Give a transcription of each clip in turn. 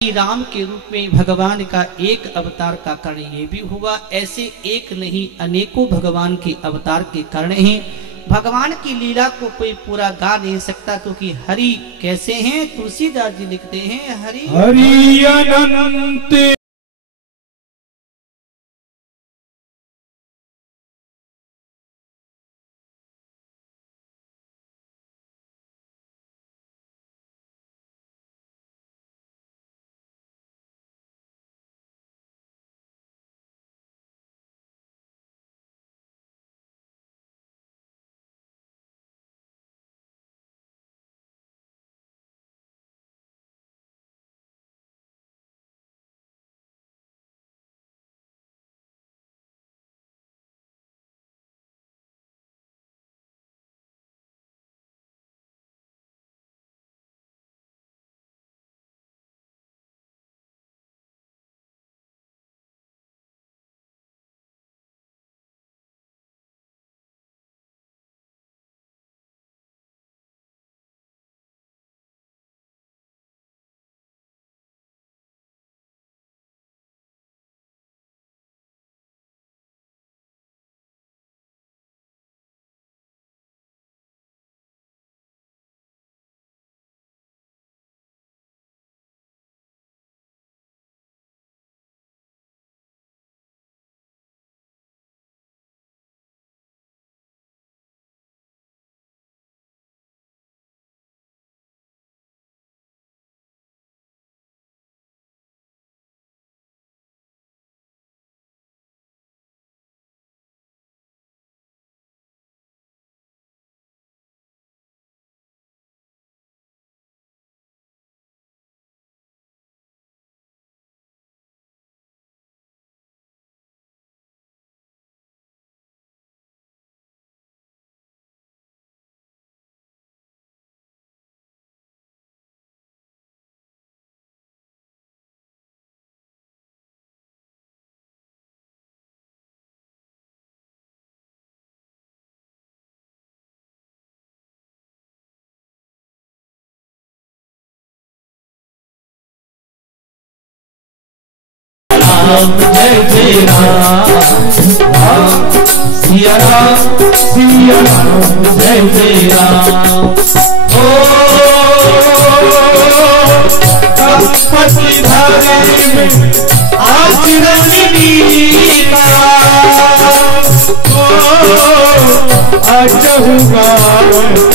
राम के रूप में भगवान का एक अवतार का कारण ये भी हुआ। ऐसे एक नहीं अनेकों भगवान के अवतार के कारण हैं। भगवान की लीला को कोई पूरा गा नहीं सकता, क्योंकि हरि कैसे हैं। तुलसीदास जी लिखते हैं हरि हरि अनंत राम जय जय राम सिया राम जय जय राम। ओ पति धारे में आचरण लीला, अजहुआ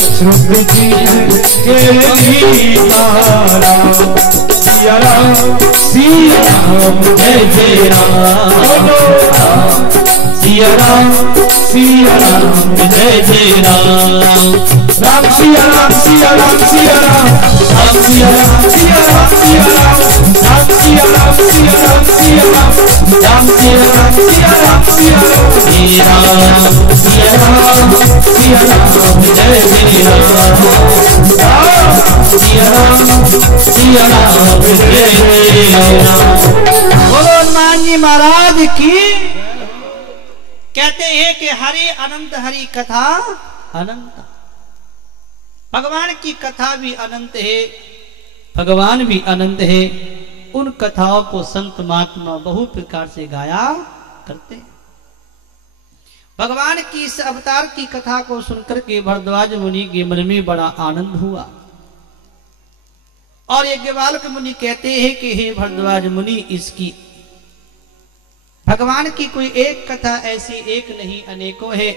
श्रुति के गीता सिया राम जय जय राम सिया राम जय जय राम। राम सिया राम सिया राम सिया राम राम सिया राम सिया राम सिया राम राम सिया राम सिया राम सिया राम राम सिया राम सिया राम सिया राम सिया राम जय जय राम सिया राम जय जय राम। बोलो हनुमान जी महाराज की। कहते हैं कि हरि अनंत हरि कथा अनंत। भगवान की कथा भी अनंत है, भगवान भी अनंत है। उन कथाओं को संत महात्मा बहु प्रकार से गाया करते हैं। भगवान की इस अवतार की कथा को सुनकर के भरद्वाज मुनि के मन में बड़ा आनंद हुआ। और यज्ञवल्क्य मुनि कहते हैं कि हे भरद्वाज मुनि, इसकी भगवान की कोई एक कथा ऐसी एक नहीं अनेकों है।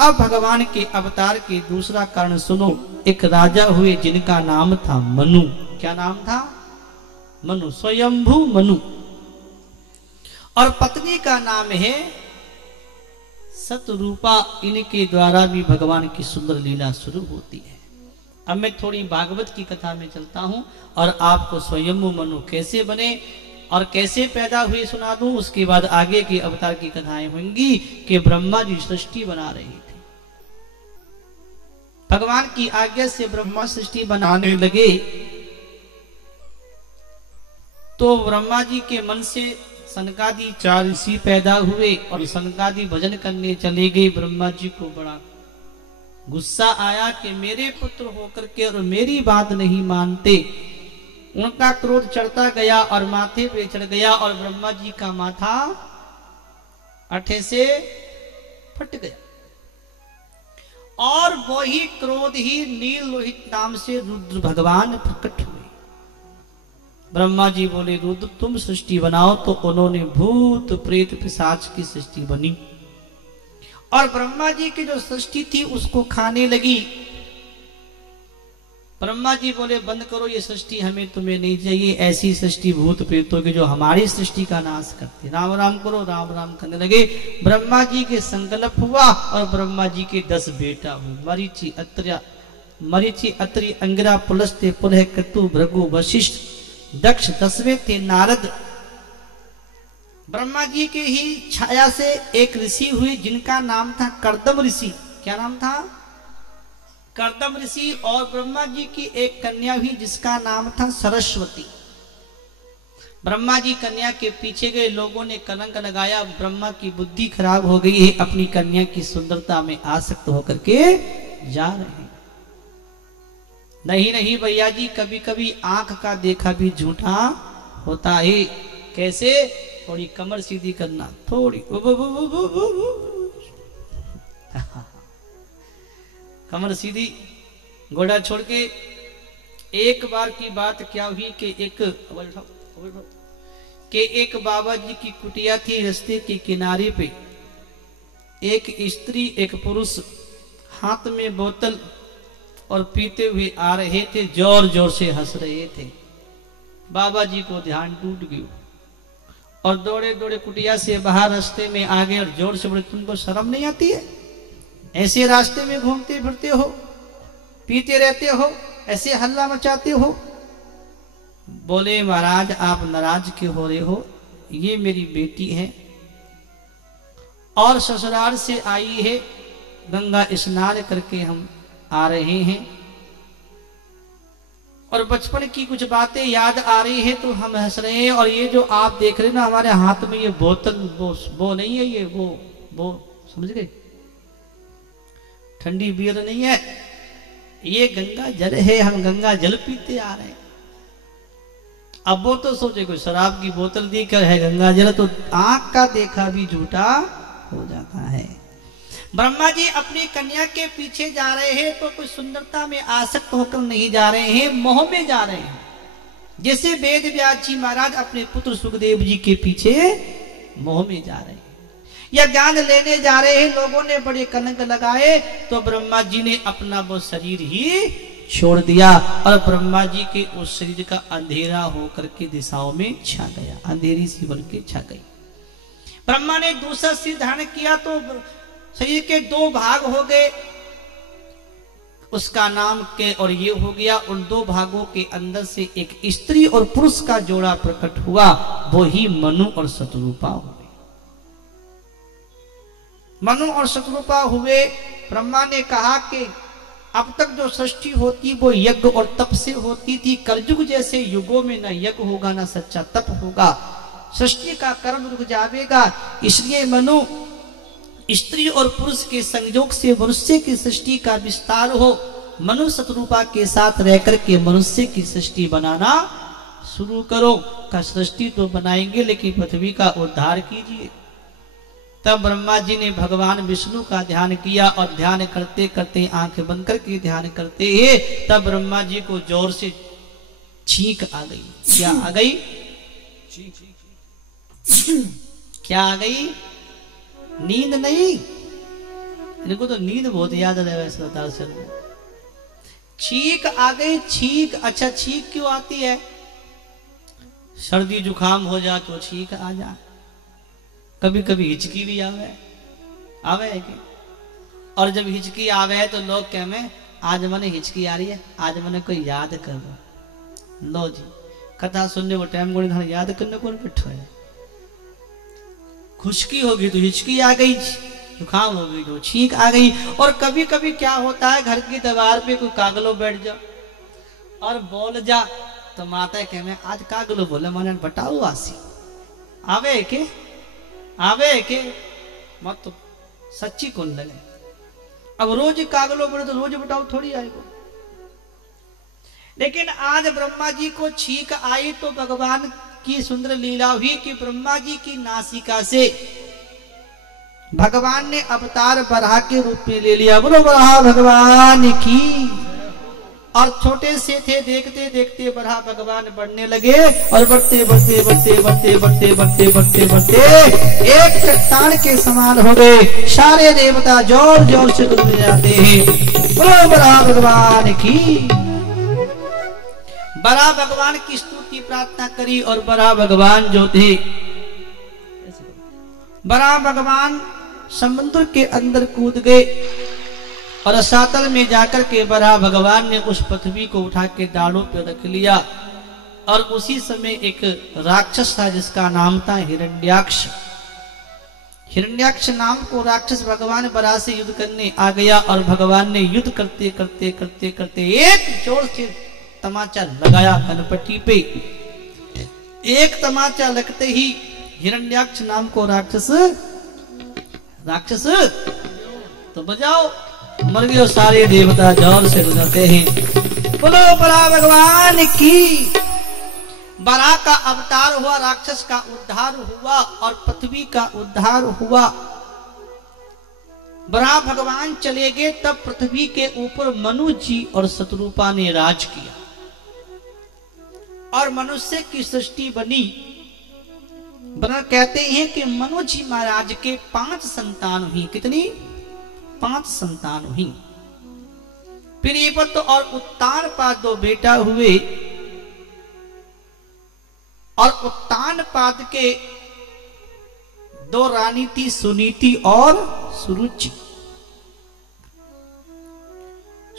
अब भगवान के अवतार के दूसरा कारण सुनो। एक राजा हुए जिनका नाम था मनु। क्या नाम था? मनु, स्वयंभू मनु। और पत्नी का नाम है सतरूपा। इनके द्वारा भी भगवान की सुंदर लीला शुरू होती है। अब मैं थोड़ी भागवत की कथा में चलता हूं और आपको स्वयंभू मनु कैसे बने और कैसे पैदा हुए सुना दूं। उसके बाद आगे की अवतार की कथाएं होंगी कि ब्रह्मा जी सृष्टि बना रहे थे। भगवान की आज्ञा से ब्रह्मा सृष्टि बनाने लगे तो ब्रह्मा जी के मन से सनकादि 4 ऋषि पैदा हुए और सनकादि भजन करने चले गए। ब्रह्मा जी को बड़ा गुस्सा आया कि मेरे पुत्र होकर के और मेरी बात नहीं मानते, उनका क्रोध चढ़ता गया और माथे पे चढ़ गया और ब्रह्मा जी का माथा अठे से फट गया और वही क्रोध ही नील लोहित नाम से रुद्र भगवान प्रकट हुए। ब्रह्मा जी बोले रुद्र तुम सृष्टि बनाओ, तो उन्होंने भूत प्रेत पिशाच की सृष्टि बनी और ब्रह्मा जी की जो सृष्टि थी उसको खाने लगी। ब्रह्मा जी बोले बंद करो ये सृष्टि, हमें तुम्हें नहीं चाहिए ऐसी सृष्टि भूत प्रेतों की जो हमारी सृष्टि का नाश करती। राम राम करो, राम राम करने लगे। ब्रह्मा जी के संकल्प हुआ और ब्रह्मा जी के 10 बेटा हुए। मरीचि अत्रि अंगिरा पुलस्त्य पुलह क्रतु भृगु वशिष्ठ दक्ष 10वें थे नारद। ब्रह्मा जी के ही छाया से एक ऋषि हुई जिनका नाम था कर्दम ऋषि। क्या नाम था? कर्दम ऋषि। और ब्रह्मा जी की एक कन्या हुई जिसका नाम था सरस्वती। ब्रह्मा जी कन्या के पीछे गए, लोगों ने कलंक लगाया, ब्रह्मा की बुद्धि खराब हो गई है, अपनी कन्या की सुंदरता में आसक्त होकर के जा रहे हैं। नहीं नहीं भैया जी, कभी कभी आंख का देखा भी झूठा होता है। कैसे? थोड़ी कमर सीधी करना, थोड़ी कमर सीधी, घोड़ा छोड़ के। एक बार की बात क्या हुई कि एक बाबा जी की कुटिया थी। रास्ते के किनारे पे एक स्त्री एक पुरुष हाथ में बोतल और पीते हुए आ रहे थे, जोर जोर से हंस रहे थे। बाबा जी को ध्यान टूट गया और दौड़े दौड़े कुटिया से बाहर रास्ते में आ गए और जोर से बोले तुमको शर्म नहीं आती है? ऐसे रास्ते में घूमते फिरते हो, पीते रहते हो, ऐसे हल्ला मचाते हो। बोले महाराज आप नाराज क्यों हो रहे हो? ये मेरी बेटी है और ससुराल से आई है, गंगा स्नान करके हम आ रहे हैं और बचपन की कुछ बातें याद आ रही है तो हम हंस रहे हैं। और ये जो आप देख रहे हैं ना हमारे हाथ में ये बोतल, वो नहीं है, ये वो समझ गए, ठंडी बियर नहीं है, ये गंगा जल है, हम गंगा जल पीते आ रहे हैं। अब वो तो सोचे कोई शराब की बोतल देकर है गंगा जल, तो आंख का देखा भी झूठा हो जाता है। ब्रह्मा जी अपनी कन्या के पीछे जा रहे हैं तो कोई सुंदरता में आसक्त होकर नहीं जा रहे हैं, मोह में जा रहे हैं। जैसे वेद व्यास जी महाराज अपने पुत्र सुखदेव जी के पीछे मोह में जा रहे हैं या ज्ञान लेने जा रहे हैं। लोगों ने बड़े कलंक लगाए तो ब्रह्मा जी ने अपना वो शरीर ही छोड़ दिया और ब्रह्मा जी के उस शरीर का अंधेरा होकर के दिशाओं में छा गया, अंधेरी सी बन के छा गई। ब्रह्मा ने दूसरा सिर धारण किया तो शरीर के 2 भाग हो गए, उसका नाम के और ये हो गया। उन 2 भागों के अंदर से एक स्त्री और पुरुष का जोड़ा प्रकट हुआ, वो ही मनु और शतरूपा हुए। मनु और शतरूपा हुए। ब्रह्मा ने कहा कि अब तक जो सृष्टि होती वो यज्ञ और तप से होती थी, कलयुग जैसे युगों में न यज्ञ होगा न सच्चा तप होगा, सृष्टि का कर्म रुक जाएगा। इसलिए मनु स्त्री और पुरुष के संयोग से मनुष्य की सृष्टि का विस्तार हो। मनु शतरूपा के साथ रहकर के मनुष्य की सृष्टि बनाना शुरू करो। का सृष्टि तो बनाएंगे लेकिन पृथ्वी का उद्धार कीजिए। तब ब्रह्मा जी ने भगवान विष्णु का ध्यान किया और ध्यान करते करते आंखें बंद करके ध्यान करते हैं, तब ब्रह्मा जी को जोर से छींक आ गई। क्या आ गई? क्या आ गई? नींद नहीं, इनको तो नींद बहुत याद है वैसे दर्शन में। छींक आ गई। छींक, अच्छा छींक क्यों आती है? सर्दी जुकाम हो जाए तो छींक आ जाए, कभी कभी हिचकी भी आवे है कि? और जब हिचकी आवे तो लोग कहे आज मैंने हिचकी आ रही है, आज मैंने कोई याद कर लो जी। कथा सुनने को टाइम को याद करने को बैठो है। खुशकी होगी तो हिचकी आ गई, जुकाम हो गई तो छींक आ गई। और कभी कभी क्या होता है, घर की दीवार पे कोई कागलो बैठ जा और बोल जा तो माता कह में आज कागलो बोले माने बटाओ आसी आवे के मत तो सच्ची कौन लगे। अब रोज कागलो बोले तो रोज बटाओ थोड़ी आएगा। लेकिन आज ब्रह्मा जी को छींक आई तो भगवान की सुंदर लीला हुई कि ब्रह्मा जी की नासिका से भगवान ने अवतार बराह के रूप में ले लिया। बोलो बराह भगवान की। और छोटे से थे, देखते देखते बराह भगवान बढ़ने लगे और बढ़ते बढ़ते बढ़ते बढ़ते बढ़ते बढ़ते बढ़ते बढ़ते एक चट्टान के समान हो गए। सारे देवता जोर जोर से डूब जाते हैं। बोलो बराह भगवान की। बराह भगवान की स्तुति प्रार्थना करी और बराह भगवान जो थे, बराह भगवान समुद्र के अंदर कूद गए और रसातल में जाकर के बराह भगवान ने उस पृथ्वी को उठा के डालों पे रख लिया। और उसी समय एक राक्षस था जिसका नाम था हिरण्याक्ष। हिरण्याक्ष नाम को राक्षस भगवान बराह से युद्ध करने आ गया और भगवान ने युद्ध करते करते करते करते एक जोर से तमाचा लगाया गणपति पे। एक तमाचा लगते ही हिरण्याक्ष नाम को राक्षस तो बजाओ मर गए। सारे देवता जोर से गुजरते हैं। बोलो बराह भगवान की। बराह का अवतार हुआ, राक्षस का उद्धार हुआ और पृथ्वी का उद्धार हुआ। बराह भगवान चले गए तब पृथ्वी के ऊपर मनु जी और शत्रुपा ने राज किया और मनुष्य की सृष्टि बनी। बना कहते हैं कि मनु जी महाराज के 5 संतान हुई। कितनी? 5 संतान हुई। प्रियव्रत और उत्तानपाद 2 बेटा हुए और उत्तानपाद के 2 रानी थी, सुनीति और सुरुचि।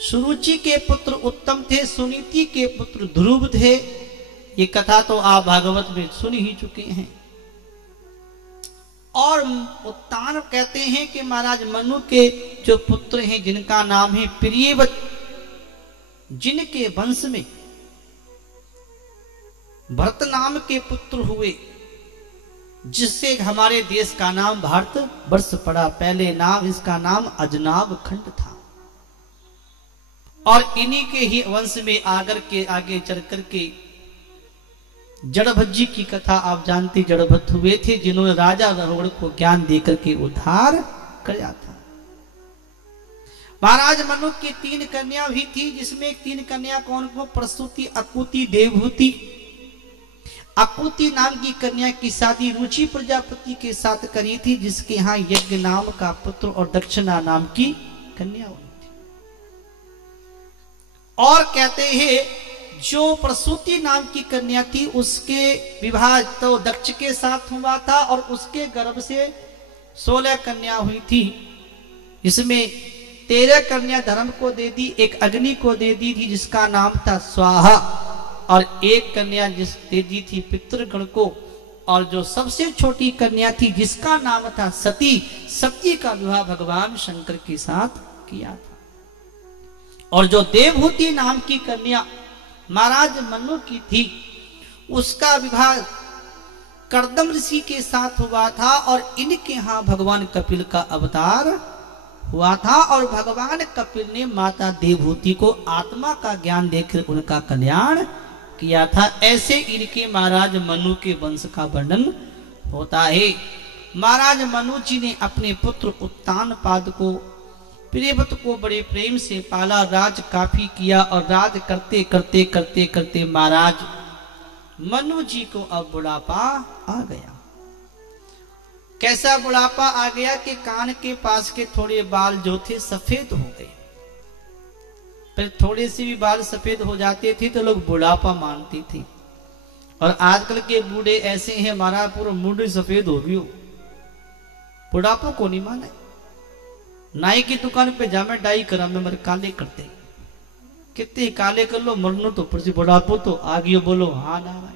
सुरुचि के पुत्र उत्तम थे, सुनीति के पुत्र ध्रुव थे। ये कथा तो आप भागवत में सुन ही चुके हैं। और उत्तान कहते हैं कि महाराज मनु के जो पुत्र हैं जिनका नाम है प्रियव्रत, जिनके वंश में भरत नाम के पुत्र हुए, जिससे हमारे देश का नाम भारत वर्ष पड़ा। पहले नाम इसका नाम अजनाब खंड था। और इन्हीं के ही वंश में आकर के आगे चल करके जड़भत जी की कथा आप जानते। जड़भत हुए थे जिन्होंने राजा रहुड़ को ज्ञान देकर के उद्धार किया था। महाराज मनु की 3 कन्या भी थी, जिसमें 3 कन्या कौन को? प्रसूति, अकुति, देवहूति। अकुति नाम की कन्या की शादी रुचि प्रजापति के साथ करी थी, जिसके यहाँ यज्ञ नाम का पुत्र और दक्षिणा नाम की कन्या हुई थी। और कहते हैं जो प्रसूति नाम की कन्या थी उसके विवाह तो दक्ष के साथ हुआ था और उसके गर्भ से 16 कन्या हुई थी। इसमें 13 कन्या धर्म को दे दी, एक अग्नि को दे दी थी जिसका नाम था स्वाहा, और एक कन्या जिस दे दी थी पितृगण को। और जो सबसे छोटी कन्या थी जिसका नाम था सती, सती का विवाह भगवान शंकर के साथ किया था। और जो देवहूति नाम की कन्या महाराज मनु की थी, उसका विवाह कर्दम ऋषि के साथ हुआ था। और इनके यहाँ भगवान कपिल का अवतार हुआ था और भगवान कपिल ने माता देवहूति को आत्मा का ज्ञान देकर उनका कल्याण किया था। ऐसे इनके महाराज मनु के वंश का वर्णन होता है। महाराज मनु जी ने अपने पुत्र उत्तानपाद को, प्रियव्रत को बड़े प्रेम से पाला, राज काफी किया और राज करते करते करते करते महाराज मनु जी को अब बुढ़ापा आ गया। कैसा बुढ़ापा आ गया कि कान के पास के थोड़े बाल जो थे सफेद हो गए। पर थोड़े से भी बाल सफेद हो जाते थे तो लोग बुढ़ापा मानते थे। और आजकल के बूढ़े ऐसे हैं, हमारा पूरा मुंड सफेद हो गया, बुढ़ापा को नहीं माना। नाई की दुकान पे जामे डाई करा में मर काले करते, कितने काले कर लो, मरनो तो पर बुढ़ापो तो आ गयो, बोलो हाँ ना।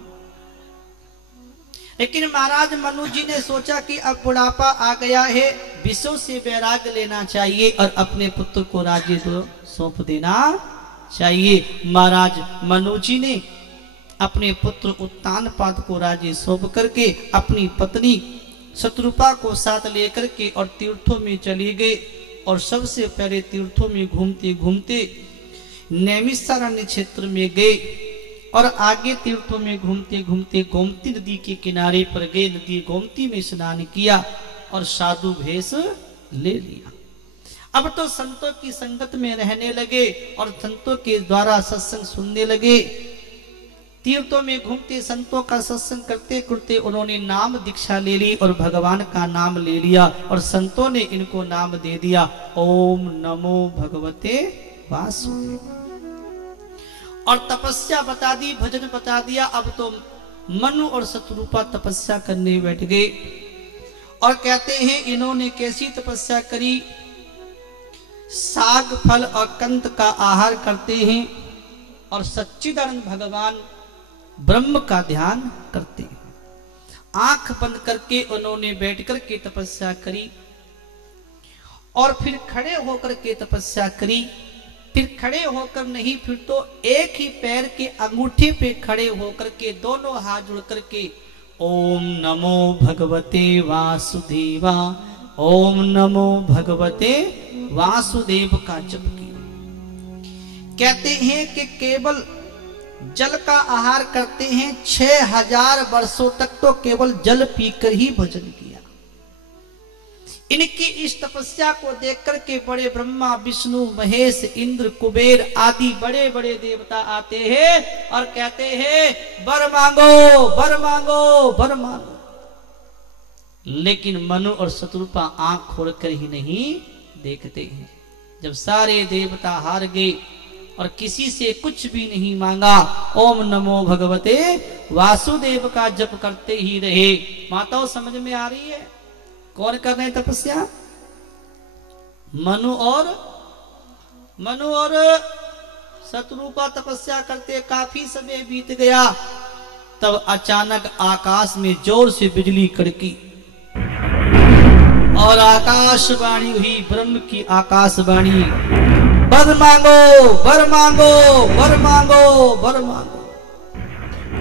लेकिन महाराज मनु जी ने सोचा कि अब बुढ़ापा आ गया है, विषयों से वैराग्य लेना चाहिए और अपने पुत्र को राज्य तो सौंप देना चाहिए। महाराज मनु जी ने अपने पुत्र उत्तानपाद को राज्य सौंप करके अपनी पत्नी शत्रुपा को साथ लेकर के और तीर्थों में चली गए। और सबसे पहले तीर्थों में घूमते घूमते नैमिषारण्य क्षेत्र में गए और आगे तीर्थों में घूमते घूमते गोमती नदी के किनारे पर गए। नदी गोमती में स्नान किया और साधु भेष ले लिया। अब तो संतों की संगत में रहने लगे और संतों के द्वारा सत्संग सुनने लगे। तीर्थों में घूमते संतों का सत्संग करते करते उन्होंने नाम दीक्षा ले ली और भगवान का नाम ले लिया और संतों ने इनको नाम दे दिया, ओम नमो भगवते वासुदेव। और तपस्या बता दी, भजन बता दिया। अब तो मनु और शत्रुपा तपस्या करने बैठ गए और कहते हैं इन्होंने कैसी तपस्या करी। साग फल और कंद का आहार करते हैं और सच्चिदानंद भगवान ब्रह्म का ध्यान करते हैं। आंख बंद करके उन्होंने बैठकर के तपस्या करी और फिर खड़े होकर के तपस्या करी। फिर खड़े होकर नहीं, फिर तो एक ही पैर के अंगूठे पे खड़े होकर के दोनों हाथ जोड़ करके ओम नमो भगवते वासुदेवा, ओम नमो भगवते वासुदेव का जप किया। कहते हैं कि केवल जल का आहार करते हैं। 6000 वर्षों तक तो केवल जल पीकर ही भजन किया। इनकी इस तपस्या को देखकर के बड़े ब्रह्मा विष्णु महेश इंद्र कुबेर आदि बड़े बड़े देवता आते हैं और कहते हैं वर मांगो वर मांगो वर मांगो। लेकिन मनु और शत्रुपा आंख खोलकर ही नहीं देखते हैं। जब सारे देवता हार गए और किसी से कुछ भी नहीं मांगा, ओम नमो भगवते वासुदेव का जप करते ही रहे। माताओं समझ में आ रही है कौन कर रहे हैं तपस्या? मनु और शत्रुपा तपस्या करते काफी समय बीत गया। तब अचानक आकाश में जोर से बिजली कड़की और आकाशवाणी हुई, ब्रह्म की आकाशवाणी, वर मांगो वर मांगो वर मांगो वर मांगो।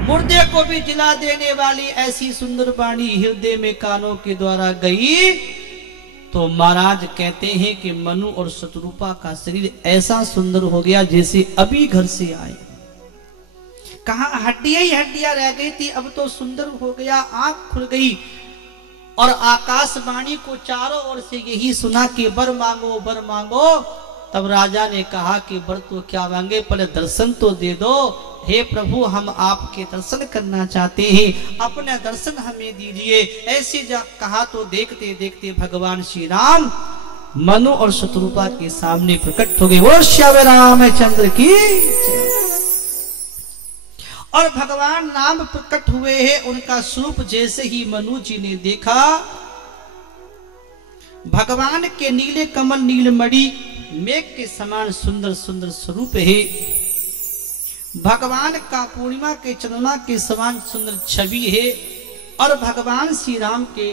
मुर्दे को भी जिला देने वाली ऐसी सुंदर वाणी हृदय में कानों के द्वारा गई तो महाराज कहते हैं कि मनु और शत्रुपा का शरीर ऐसा सुंदर हो गया जैसे अभी घर से आए। कहां हड्डियां ही हड्डियां रह गई थी, अब तो सुंदर हो गया, आंख खुल गई। और आकाशवाणी को चारों ओर से यही सुना कि वर मांगो वर मांगो। तब राजा ने कहा कि वर तो क्या मांगे, पहले दर्शन तो दे दो। हे प्रभु हम आपके दर्शन करना चाहते हैं, अपने दर्शन हमें दीजिए। ऐसे कहा तो देखते देखते भगवान श्री राम मनु और शत्रुपा के सामने प्रकट हो गए। वो श्याम रामचंद्र की। और भगवान राम प्रकट हुए हैं। उनका स्वरूप जैसे ही मनु जी ने देखा, भगवान के नीले कमल नीलमणि मेघ के समान सुंदर सुंदर स्वरूप है। भगवान का पूर्णिमा के चंद्रमा के समान सुंदर छवि है। और भगवान श्री राम के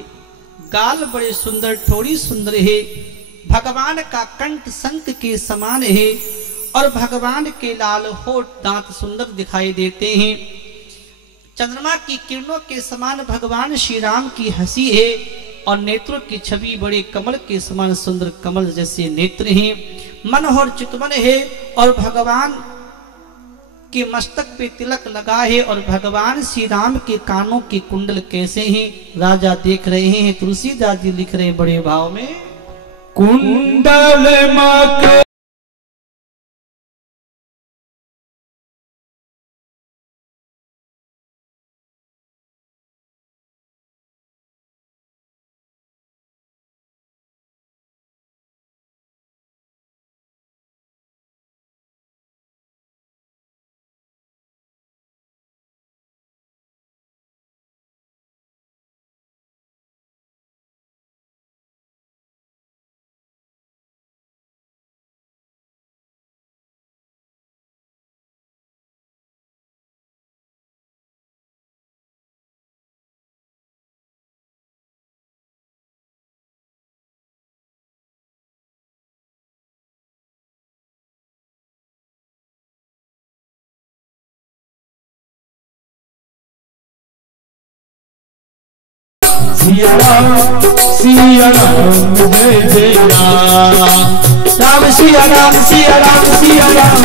गाल बड़े सुंदर, ठोड़ी सुंदर है। भगवान का कंठ शंख के समान है और भगवान के लाल होठ दांत सुंदर दिखाई देते हैं। चंद्रमा की किरणों के समान भगवान श्री राम की हंसी है और नेत्रों की छवि बड़े कमल के समान सुंदर कमल जैसे नेत्र हैं। मनोहर चितवन है और भगवान के मस्तक पे तिलक लगा है। और भगवान श्री राम के कानों के कुंडल कैसे हैं राजा देख रहे हैं। तुलसीदास जी लिख रहे हैं बड़े भाव में, कुंडल माके सिया राम जय जय राम। राम सिया राम सिया राम सिया राम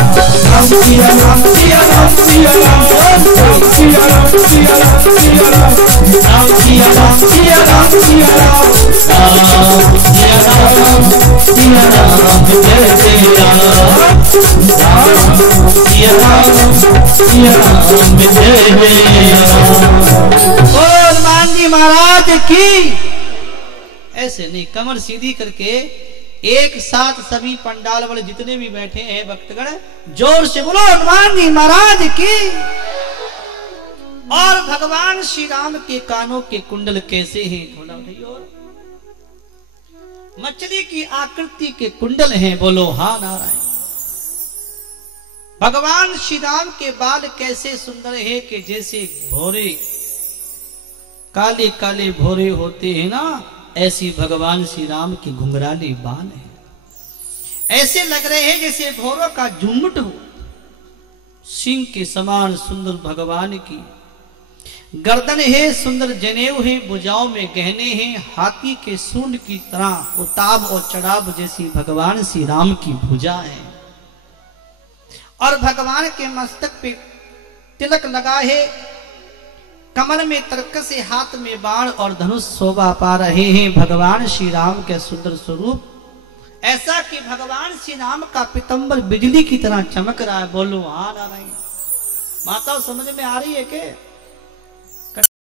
राम सिया राम सिया राम सिया राम राम सिया राम सिया राम सिया राम राम सिया राम सिया राम सिया राम राम सिया राम सिया राम जय जय राम राम सिया राम सिया राम जय जय राम। हनुमान जी महाराज की। ऐसे नहीं, कमर सीधी करके एक साथ सभी पंडाल वाले जितने भी बैठे हैं भक्तगण जोर से बोलो हनुमान जी महाराज की। और भगवान श्री राम के कानों के कुंडल कैसे हैं, थोड़ा उठाइए। और मछली की आकृति के कुंडल हैं, बोलो हा नारायण। भगवान श्री राम के बाल कैसे सुंदर है कि जैसे भोरे काले काले भोरे होते हैं ना, ऐसी भगवान श्री राम की घुंघराले बाल है। ऐसे लग रहे हैं जैसे भोरों का झुम्मुट हो। सिंह के समान सुंदर भगवान की गर्दन है, सुंदर जनेऊ है, भुजाओं में गहने हैं, हाथी के सूंड की तरह उताब और चढ़ाव जैसी भगवान श्री राम की भुजा है। और भगवान के मस्तक पे तिलक लगा है, कमल में तरकस, हाथ में बाण और धनुष शोभा पा रहे हैं भगवान श्री राम के सुंदर स्वरूप। ऐसा कि भगवान श्री राम का पीतांबर बिजली की तरह चमक रहा है, बोलो हाँ नारायण। माताओं समझ में आ रही है के?